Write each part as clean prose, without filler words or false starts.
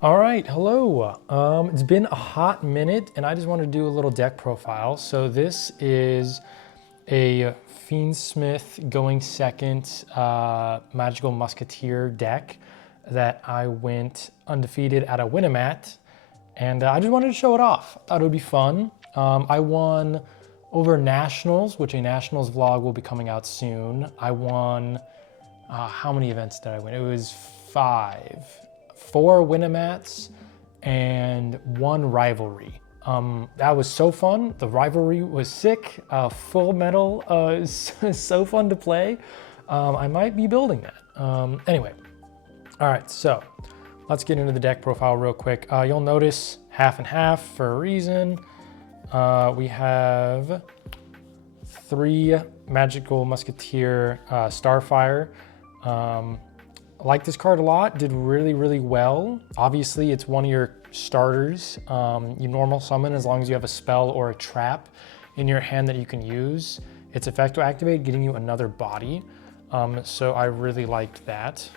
All right, hello. It's been a hot minute and I just want to do a little deck profile. So this is a Fiendsmith going second Magical Musketeer deck that I went undefeated at a Winamat, and I just wanted to show it off. Thought it would be fun. I won over Nationals, which a Nationals vlog will be coming out soon. I won, how many events did I win? It was 5. 4 Winamats and 1 rivalry. That was so fun. The rivalry was sick. Full metal is so fun to play. I might be building that. Anyway, all right, so let's get into the deck profile real quick. You'll notice half and half for a reason. We have 3 Magical Musketeer Starfire. I like this card a lot, did really well. Obviously, it's one of your starters. You normal summon as long as you have a spell or a trap in your hand that you can use. Its effect will activate, getting you another body. So I really liked that.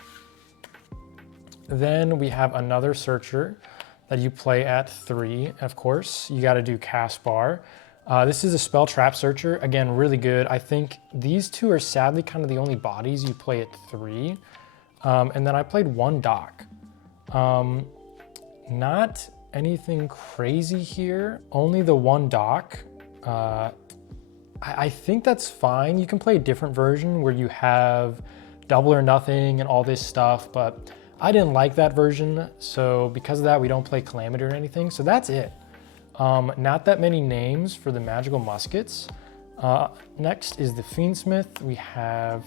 Then we have another searcher that you play at 3. Of course, you gotta do cast bar. This is a spell trap searcher. Again, really good. I think these 2 are sadly kind of the only bodies you play at 3. And then I played 1 dock. Not anything crazy here, only the 1 dock. I think that's fine. You can play a different version where you have double or nothing and all this stuff, but I didn't like that version. So because of that, we don't play Calamity or anything. So that's it. Not that many names for the Magical Muskets. Next is the Fiendsmith. We have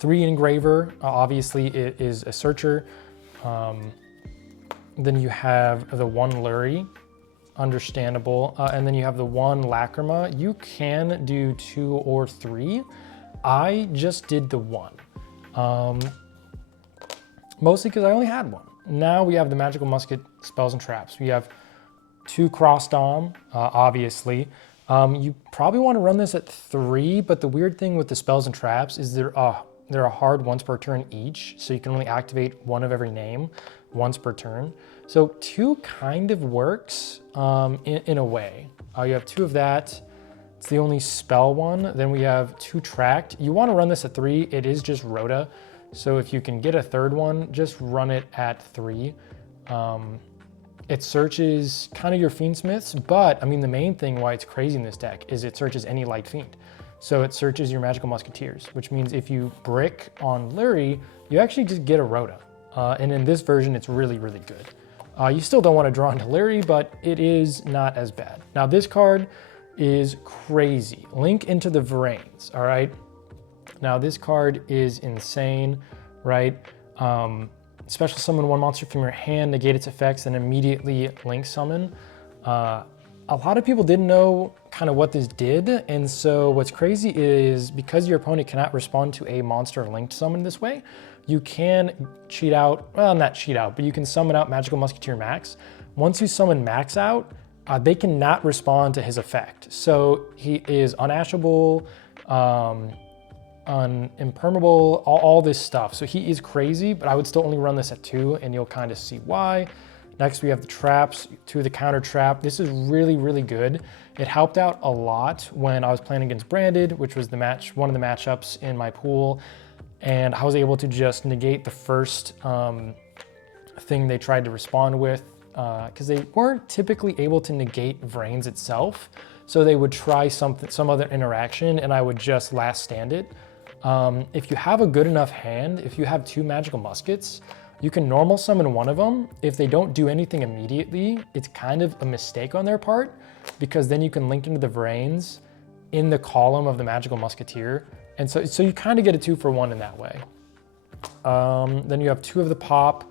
3 Engraver, obviously it is a searcher. Then you have the 1 Lurie, understandable. And then you have the 1 Lacrima. You can do 2 or 3. I just did the 1. Mostly because I only had 1. Now we have the Magical Musket spells and traps. We have 2 Cross Dom, obviously. You probably want to run this at 3, but the weird thing with the spells and traps is they're a hard once per turn each, so you can only activate 1 of every name once per turn. So 2 kind of works in a way. You have 2 of that. It's the only spell one. Then we have 2 tracked. You want to run this at 3. It is just Rhoda. So if you can get a 3rd one, just run it at 3. It searches kind of your Fiendsmiths, but I mean, the main thing why it's crazy in this deck is it searches any light fiend. So it searches your Magical Musketeers, which means if you brick on Lurie, you actually just get a Rhoda. And in this version, it's really good. You still don't want to draw into Lurie, but it is not as bad. Now this card is crazy. Link into the Vrains, all right? Now this card is insane, right? Special summon 1 monster from your hand, negate its effects, and immediately link summon. A lot of people didn't know kind of what this did, and so what's crazy is because your opponent cannot respond to a monster linked summon this way, you can cheat out, well, not cheat out, but you can summon out Magical Musketeer Max. Once you summon Max out, they cannot respond to his effect. So he is unashable, impermeable, all this stuff. So he is crazy, but I would still only run this at 2, and you'll kind of see why. Next, we have the traps, 2 of the counter trap. This is really good. It helped out a lot when I was playing against Branded, which was one of the matchups in my pool. And I was able to just negate the first thing they tried to respond with, because they weren't typically able to negate Vrains itself. So they would try some other interaction, and I would just last stand it. If you have a good enough hand, if you have 2 Magical Muskets, you can normal summon 1 of them. If they don't do anything immediately, it's kind of a mistake on their part, because then you can link into the Vrains in the column of the Magical Musketeer. And so you kind of get a 2-for-1 in that way. Then you have 2 of the pop.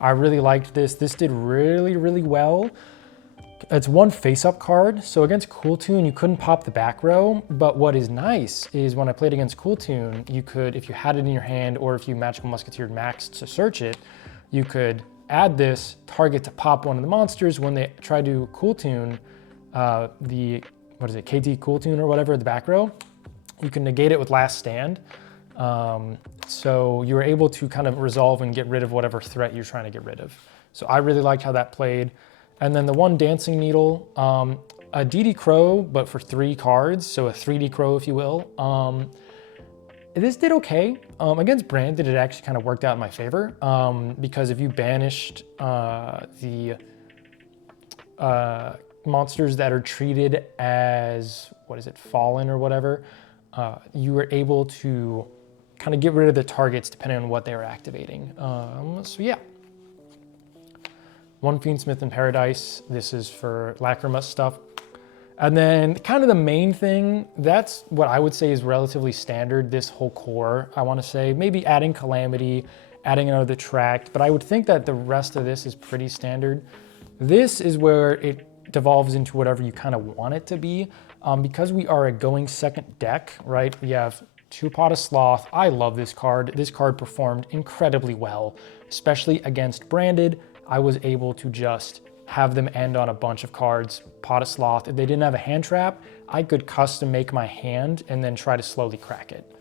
I really liked this. This did really well. It's 1 face-up card, so against Cool Tune, you couldn't pop the back row, but what is nice is when I played against Cool Tune, you could, if you had it in your hand or if you Magical Musketeer Max to search it, you could add this target to pop 1 of the monsters when they try to Cool Tune KT Cool Tune or whatever, the back row. You can negate it with Last Stand. So you were able to kind of resolve and get rid of whatever threat you're trying to get rid of. So I really liked how that played. And then the one Dancing Needle, a DD Crow, but for 3 cards, so a 3D Crow, if you will. This did okay. Against Branded, it actually kind of worked out in my favor, because if you banished the monsters that are treated as, what is it, fallen or whatever, you were able to kind of get rid of the targets depending on what they were activating. So yeah. One Fiendsmith in Paradise. This is for Lacrima stuff. And then kind of the main thing, that's what I would say is relatively standard, this whole core, I want to say. Maybe adding Calamity, adding another Tract, but I would think that the rest of this is pretty standard. This is where it devolves into whatever you kind of want it to be. Because we are a going second deck, right? We have 2 Pot of Sloth. I love this card. This card performed incredibly well, especially against Branded. I was able to just have them end on a bunch of cards, Pot of Sloth. If they didn't have a hand trap, I could custom make my hand and then try to slowly crack it.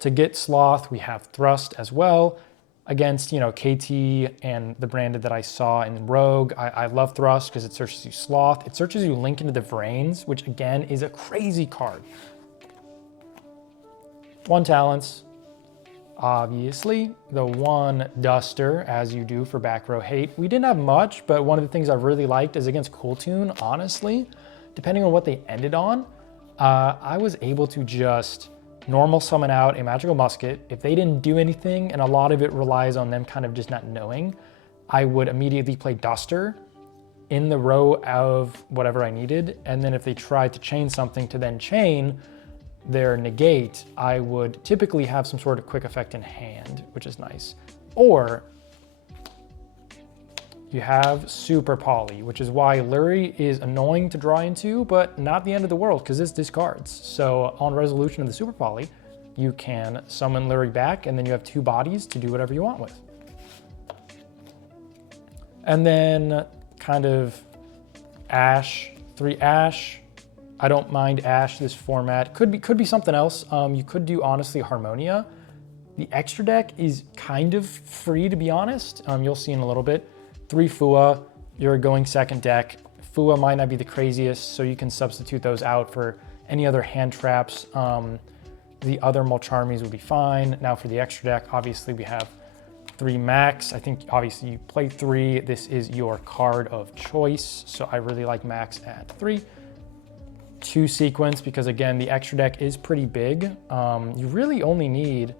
To get Sloth, we have Thrust as well. Against, you know, KT and the Branded that I saw in Rogue, I love Thrust because it searches you Sloth. It searches you Link into the Vrains, which again is a crazy card. 1 Talents. Obviously, the 1 Duster, as you do for back row hate. We didn't have much, but one of the things I really liked is against Cool Tune, honestly, depending on what they ended on, I was able to just normal summon out a Magical Musket. If they didn't do anything, and a lot of it relies on them kind of just not knowing, I would immediately play Duster in the row of whatever I needed, and then if they tried to chain something to then chain their negate, I would typically have some sort of quick effect in hand, which is nice. Or you have Super Poly, which is why Lurie is annoying to draw into, but not the end of the world because this discards. So on resolution of the Super Poly, you can summon Lurie back, and then you have 2 bodies to do whatever you want with. And then kind of Ash, 3 Ash. I don't mind Ash, this format. Could be something else. You could do, honestly, Harmonia. The extra deck is kind of free, to be honest. You'll see in a little bit. 3 Fua, you're going second deck. Fua might not be the craziest, so you can substitute those out for any other hand traps. The other Mulcharmies would be fine. Now for the extra deck, obviously we have 3 Max. I think obviously you play 3. This is your card of choice. So I really like Max at 3. 2 Sequence, because again, the extra deck is pretty big. You really only need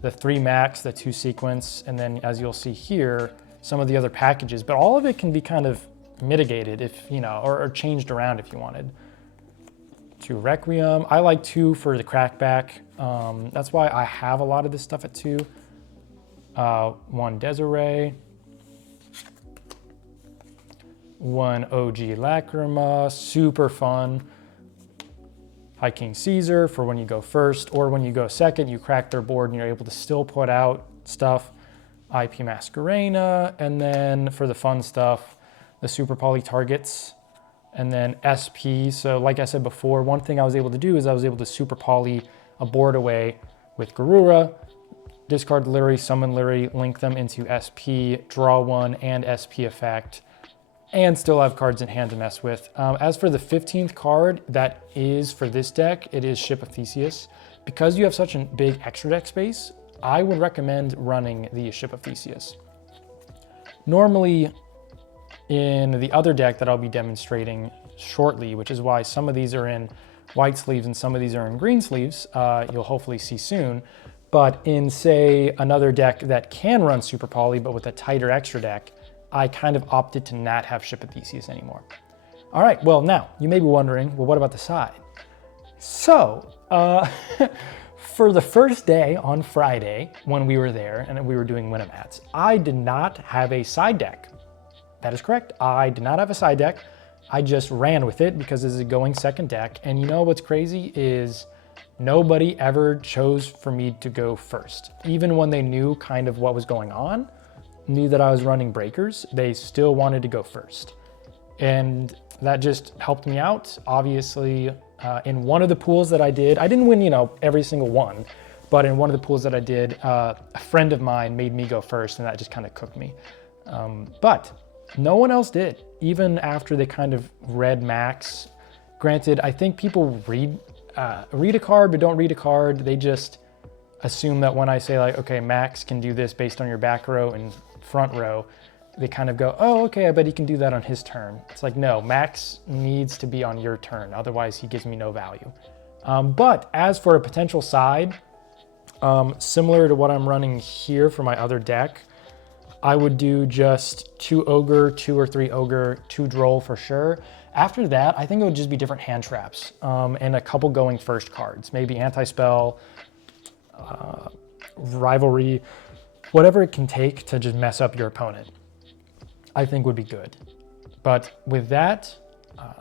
the 3 Max, the 2 Sequence, and then as you'll see here, some of the other packages, but all of it can be kind of mitigated if, you know, or changed around if you wanted. 2 Requiem. I like 2 for the crackback. That's why I have a lot of this stuff at 2. 1 Desiree. 1 OG Lacrima, super fun. High King Caesar for when you go first, or when you go second, you crack their board and you're able to still put out stuff. IP Masquerena, and then for the fun stuff, the Super Poly targets, and then SP. So like I said before, one thing I was able to do is I was able to Super Poly a board away with Garura, discard Lurie, summon Lurie, link them into SP, draw 1 and SP effect, and still have cards in hand to mess with. As for the 15th card, that is for this deck, it is Ship of Theseus. Because you have such a big extra deck space, I would recommend running the Ship of Theseus. Normally, in the other deck that I'll be demonstrating shortly, which is why some of these are in white sleeves and some of these are in green sleeves, you'll hopefully see soon. But in, say, another deck that can run Super Poly, but with a tighter extra deck, I kind of opted to not have Ship of Theseus anymore. All right, well now, you may be wondering, well, what about the side? So, for the first day on Friday, when we were there and we were doing Winnamats, I did not have a side deck. That is correct, I did not have a side deck. I just ran with it because this is a going second deck. And you know what's crazy is nobody ever chose for me to go first. Even when they knew kind of what was going on, knew that I was running breakers, they still wanted to go first. And that just helped me out. Obviously, in one of the pools that I didn't win, you know, every single one, But in one of the pools that I did, a friend of mine made me go first, and that just kind of cooked me. But no one else did, even after they kind of read max. Granted, I think people read a card, but don't read a card. They just assume that when I say like, okay, max can do this based on your back row and front row, they kind of go, oh, okay, I bet he can do that on his turn. It's like, no, max needs to be on your turn. Otherwise, he gives me no value. But as for a potential side, similar to what I'm running here for my other deck, I would do just 2 ogre, 2 or 3 ogre, 2 droll for sure. After that, I think it would just be different hand traps and a couple going first cards. Maybe anti-spell, rivalry, whatever it can take to just mess up your opponent, I think would be good. But with that,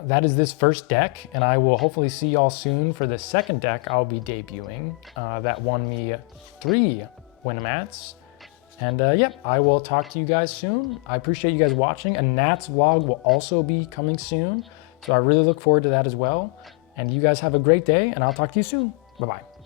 that is this first deck, and I will hopefully see y'all soon for the second deck I'll be debuting that won me 3 Winnamats. And yep, I will talk to you guys soon. I appreciate you guys watching. A Nats vlog will also be coming soon, so I really look forward to that as well. And you guys have a great day, and I'll talk to you soon. Bye-bye.